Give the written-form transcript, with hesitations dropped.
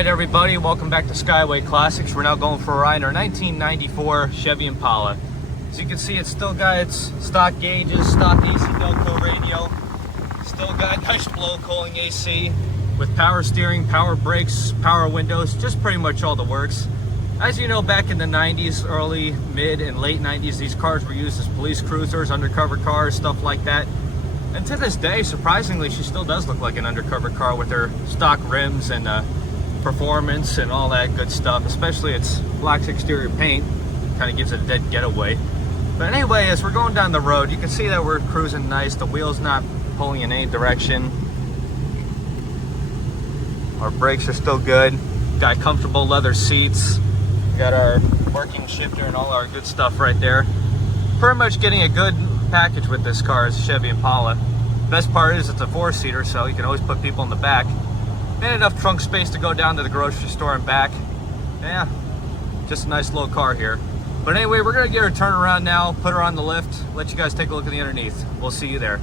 Alright everybody, welcome back to Skyway Classics. We're now going for a ride in our 1994 Chevy Impala. As you can see, it's still got its stock gauges, stock AC Delco radio, still got nice blow cooling AC with power steering, power brakes, power windows, just pretty much all the works. As you know, back in the 90s, early, mid, and late 90s, these cars were used as police cruisers, undercover cars, stuff like that. And to this day, surprisingly, she still does look like an undercover car with her stock rims and performance and all that good stuff, especially its black exterior paint. Kind of gives it a dead getaway. But anyway, as we're going down the road, you can see that we're cruising nice. The wheel's not pulling in any direction. Our brakes are still good. Got comfortable leather seats. Got our working shifter and all our good stuff right there. Pretty much getting a good package with this car is Chevy Impala. Best part is it's a 4-seater, so you can always put people in the back. And enough trunk space to go down to the grocery store and back. Yeah, just a nice little car here. But anyway, we're gonna get her turned around now, put her on the lift, let you guys take a look at the underneath. We'll see you there.